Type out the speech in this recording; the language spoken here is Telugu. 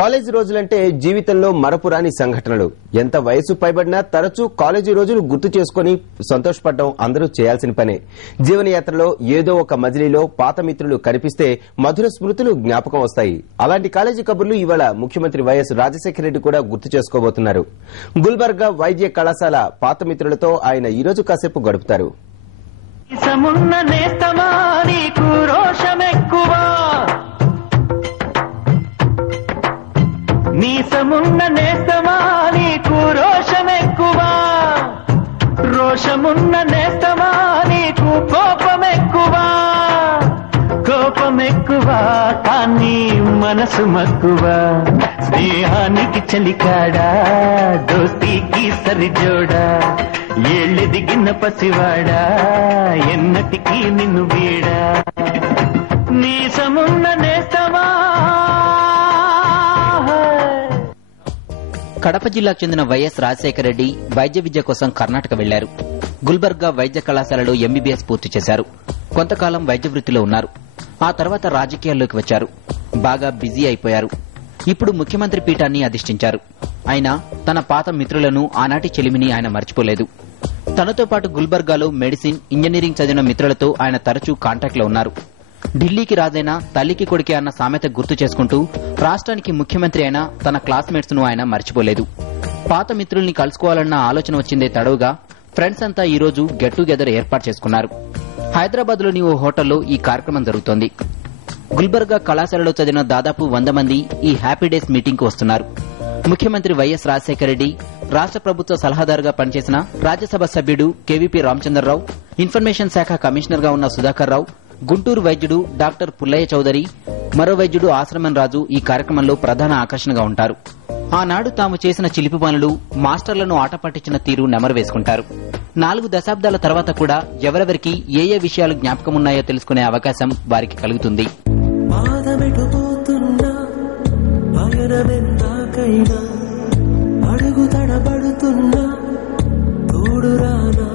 కాలేజీ రోజులంటే జీవితంలో మరపురాని సంఘటనలు. ఎంత వయసు పైబడినా తరచూ కాలేజీ రోజులు గుర్తు చేసుకుని సంతోషపడడం అందరూ చేయాల్సిన పనే. జీవనయాత్రలో ఏదో ఒక మజిలీలో పాత మిత్రులు కనిపిస్తే మధుర స్మృతులు జ్ఞాపకం వస్తాయి. అలాంటి కాలేజీ కబుర్లు ఇవాళ ముఖ్యమంత్రి వైఎస్ రాజశేఖర రెడ్డి కూడా గుర్తు చేసుకోబోతున్నారు. గుల్బర్గా వైద్య కళాశాల పాత మిత్రులతో ఆయన ఈ రోజు కాసేపు గడుపుతారు. నీసమున్న నేస్తమా నీకు రోషమెక్కువా, రోషమున్న నేస్తమా నీకు కోపమెక్కువా, కోపమెక్కువా కానీ మనసు మక్కువా. స్నేహానికి చలికాడా దోస్తీకి సరిజోడా, ఏళ్ళెదిగిన పసివాడా ఎన్నటికీ నిన్ను వీడా. నీసమున్న నేస్తమా. కడప జిల్లాకు చెందిన వైఎస్ రాజశేఖర రెడ్డి వైద్య విద్య కోసం కర్ణాటక వెళ్లారు. గుల్బర్గా వైద్య కళాశాలలో ఎంబీబీఎస్ పూర్తి చేశారు. కొంతకాలం వైద్య వృత్తిలో ఉన్నారు. ఆ తర్వాత రాజకీయాల్లోకి వచ్చారు. బాగా బిజీ అయిపోయారు. ఇప్పుడు ముఖ్యమంత్రి పీఠాన్ని అధిష్ఠించారు. అయినా తన పాత మిత్రులను, ఆనాటి చెలిమిని ఆయన మర్చిపోలేదు. తనతో పాటు గుల్బర్గాలో మెడిసిన్, ఇంజనీరింగ్ చదివిన మిత్రులతో ఆయన తరచూ కాంటాక్ట్లో ఉన్నారు. ఢిల్లీకి రాజైనా తల్లికి కొడుకే అన్న సామెత గుర్తు చేసుకుంటూ రాష్ట్రానికి ముఖ్యమంత్రి అయినా తన క్లాస్మేట్స్ ను ఆయన మర్చిపోలేదు. పాత మిత్రుల్ని కలుసుకోవాలన్న ఆలోచన వచ్చిందే తడవుగా ఫ్రెండ్స్ అంతా ఈ రోజు గెట్ టుగెదర్ ఏర్పాటు చేసుకున్నారు. హైదరాబాద్ లోని ఓ హోటల్లో ఈ కార్యక్రమం జరుగుతోంది. గుల్బర్గా కళాశాలలో చదివిన దాదాపు 100 మంది ఈ హ్యాపీ డేస్ మీటింగ్ కు వస్తున్నారు. ముఖ్యమంత్రి వైఎస్ రాజశేఖర రెడ్డి, రాష్ట్ర ప్రభుత్వ సలహాదారుగా పనిచేసిన రాజ్యసభ సభ్యుడు కేవీపీ రామచంద్రరావు, ఇన్ఫర్మేషన్ శాఖ కమిషనర్ గా ఉన్న సుధాకర్ రావు, గుంటూరు వైద్యుడు డాక్టర్ పుల్లయ్య చౌదరి, మరో వైద్యుడు ఆశ్రమన్ రాజు ఈ కార్యక్రమంలో ప్రధాన ఆకర్షణగా ఉంటారు. ఆనాడు తాము చేసిన చిలిపి పనులు, మాస్టర్లను ఆట పట్టించిన తీరు నెమరు వేసుకుంటారు. 4 దశాబ్దాల తర్వాత కూడా ఎవరెవరికి ఏ ఏ విషయాలు జ్ఞాపకమున్నాయో తెలుసుకునే అవకాశం వారికి కలుగుతుంది. అడుగు తడబడుతున్నా తోడురానా